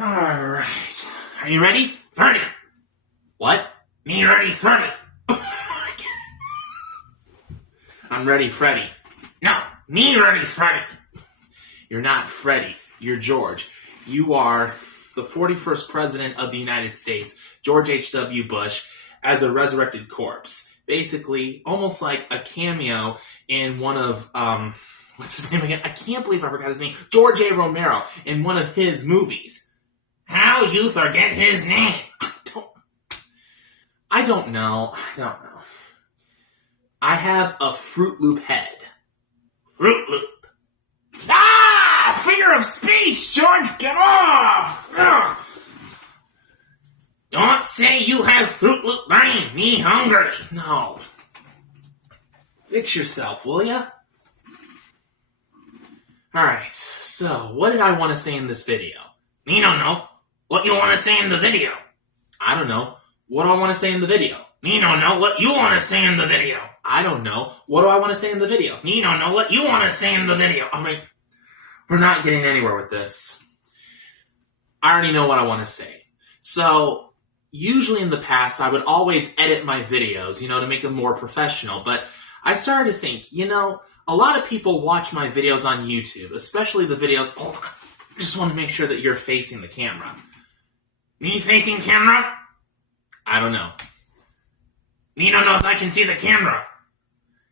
Alright. Are you ready? 30. What? Me ready, Freddy. I'm ready, Freddy. No, me ready, Freddy. You're not Freddy. You're George. You are the 41st President of the United States, George H.W. Bush, as a resurrected corpse. Basically, almost like a cameo in one of, what's his name again? I can't believe I forgot his name. George A. Romero in one of his movies. How you forget his name? I don't know. I have a Fruit Loop head. Fruit Loop. Ah! Figure of speech, George! Get off! Ugh. Don't say you have Fruit Loop brain. Me hungry. No. Fix yourself, will ya? Alright, so what did I want to say in this video? Me don't know. What you want to say in the video? I don't know. What do I want to say in the video? Me don't know what you want to say in the video. I don't know. What do I want to say in the video? Me don't know what you want to say in the video. I mean, we're not getting anywhere with this. I already know what I want to say. So, usually in the past, I would always edit my videos, to make them more professional. But I started to think, a lot of people watch my videos on YouTube, especially the videos. Hold on. I just want to make sure that you're facing the camera. Me facing camera? I don't know. Me don't know if I can see the camera.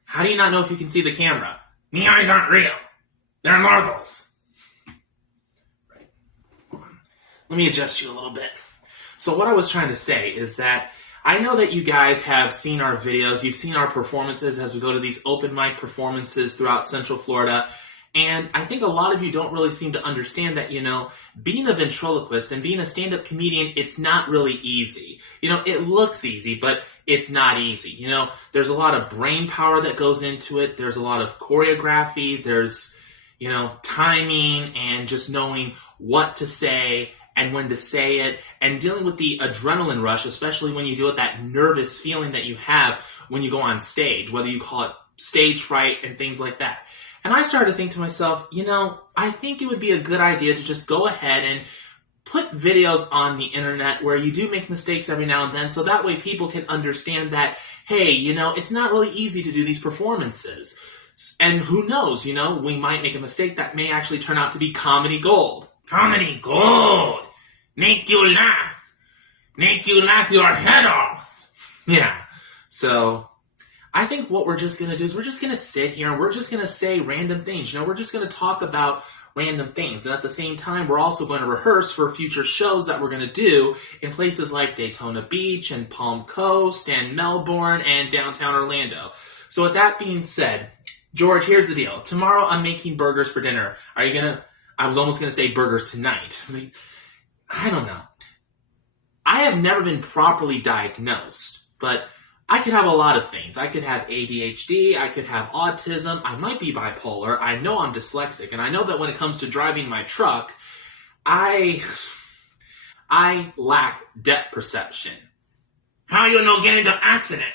How do you not know if you can see the camera? Me eyes aren't real. They're marbles. Right. Let me adjust you a little bit. So what I was trying to say is that I know that you guys have seen our videos. You've seen our performances as we go to these open mic performances throughout Central Florida. And I think a lot of you don't really seem to understand that, being a ventriloquist and being a stand-up comedian, it's not really easy. It looks easy, but it's not easy. There's a lot of brain power that goes into it. There's a lot of choreography. There's, timing and just knowing what to say and when to say it and dealing with the adrenaline rush, especially when you deal with that nervous feeling that you have when you go on stage, whether you call it stage fright and things like that. And I started to think to myself, I think it would be a good idea to just go ahead and put videos on the internet where you do make mistakes every now and then, so that way people can understand that, hey, it's not really easy to do these performances. And who knows, we might make a mistake that may actually turn out to be comedy gold. Comedy gold! Make you laugh! Make you laugh your head off! Yeah, so I think what we're just going to do is we're just going to sit here and we're just going to say random things. We're just going to talk about random things. And at the same time, we're also going to rehearse for future shows that we're going to do in places like Daytona Beach and Palm Coast and Melbourne and downtown Orlando. So with that being said, George, here's the deal. Tomorrow I'm making burgers for dinner. Are you going to... I was almost going to say burgers tonight. I don't know. I have never been properly diagnosed, but I could have a lot of things. I could have ADHD, I could have autism, I might be bipolar, I know I'm dyslexic, and I know that when it comes to driving my truck, I lack depth perception. How you no get into accident?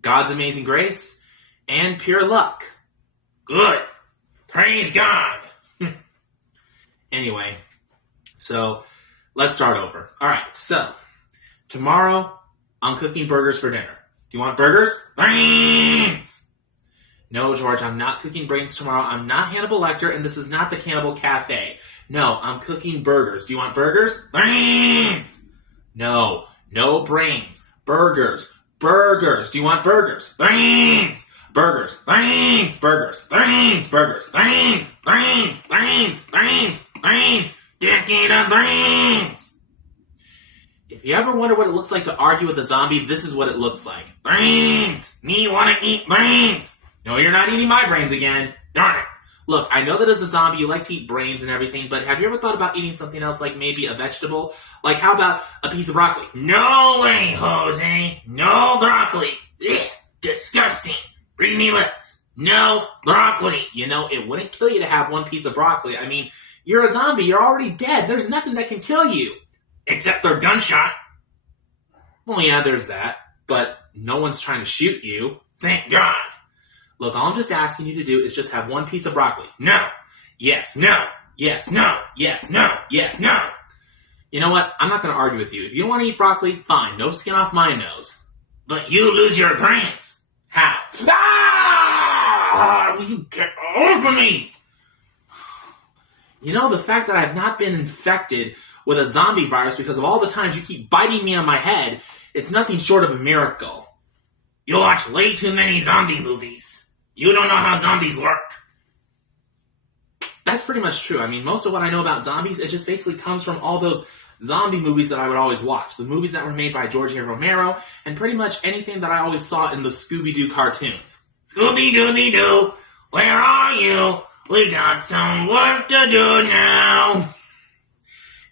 God's amazing grace and pure luck. Good. Praise God. Anyway, so let's start over. All right, so tomorrow, I'm cooking burgers for dinner. Do you want burgers? Brains! No, George, I'm not cooking brains tomorrow. I'm not Hannibal Lecter, and this is not the Cannibal Cafe. No, I'm cooking burgers. Do you want burgers? Brains! No, no brains. Burgers. Burgers. Do you want burgers? Brains! Burgers. Brains! Burgers. Brains! Burgers. Brains! Brains! Brains! Brains! Brains! Decade of brains! If you ever wonder what it looks like to argue with a zombie, this is what it looks like. Brains! Me wanna eat brains! No, you're not eating my brains again. Darn it. Look, I know that as a zombie you like to eat brains and everything, but have you ever thought about eating something else, like maybe a vegetable? Like, how about a piece of broccoli? No way, Jose. No broccoli. Ugh, disgusting. Bring me lips. No broccoli. It wouldn't kill you to have one piece of broccoli. I mean, you're a zombie. You're already dead. There's nothing that can kill you. Except for a gunshot. Well, yeah, there's that. But no one's trying to shoot you. Thank God. Look, all I'm just asking you to do is just have one piece of broccoli. No. Yes, no. yes, no, yes, no, yes, no. You know what? I'm not going to argue with you. If you don't want to eat broccoli, fine. No skin off my nose. But you lose your brains. How? Ah! Will you get over me? You know, the fact that I've not been infected with a zombie virus because of all the times you keep biting me on my head, it's nothing short of a miracle. You watch way too many zombie movies. You don't know how zombies work. That's pretty much true. I mean, most of what I know about zombies, it just basically comes from all those zombie movies that I would always watch. The movies that were made by George A. Romero, and pretty much anything that I always saw in the Scooby-Doo cartoons. Scooby-Dooby-Doo, where are you? We got some work to do now.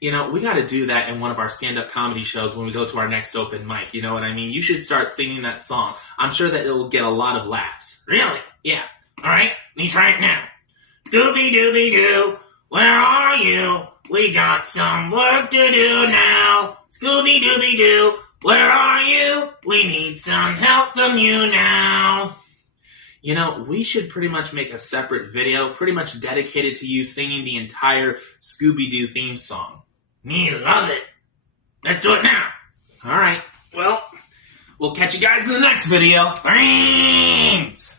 You know, we got to do that in one of our stand-up comedy shows when we go to our next open mic. You know what I mean? You should start singing that song. I'm sure that it'll get a lot of laughs. Really? Yeah. All right, let me try it now. Scooby-Dooby-Doo, where are you? We got some work to do now. Scooby-Dooby-Doo, where are you? We need some help from you now. You know, we should pretty much make a separate video, pretty much dedicated to you singing the entire Scooby-Doo theme song. Me love it. Let's do it now. All right. Well, we'll catch you guys in the next video. Thanks.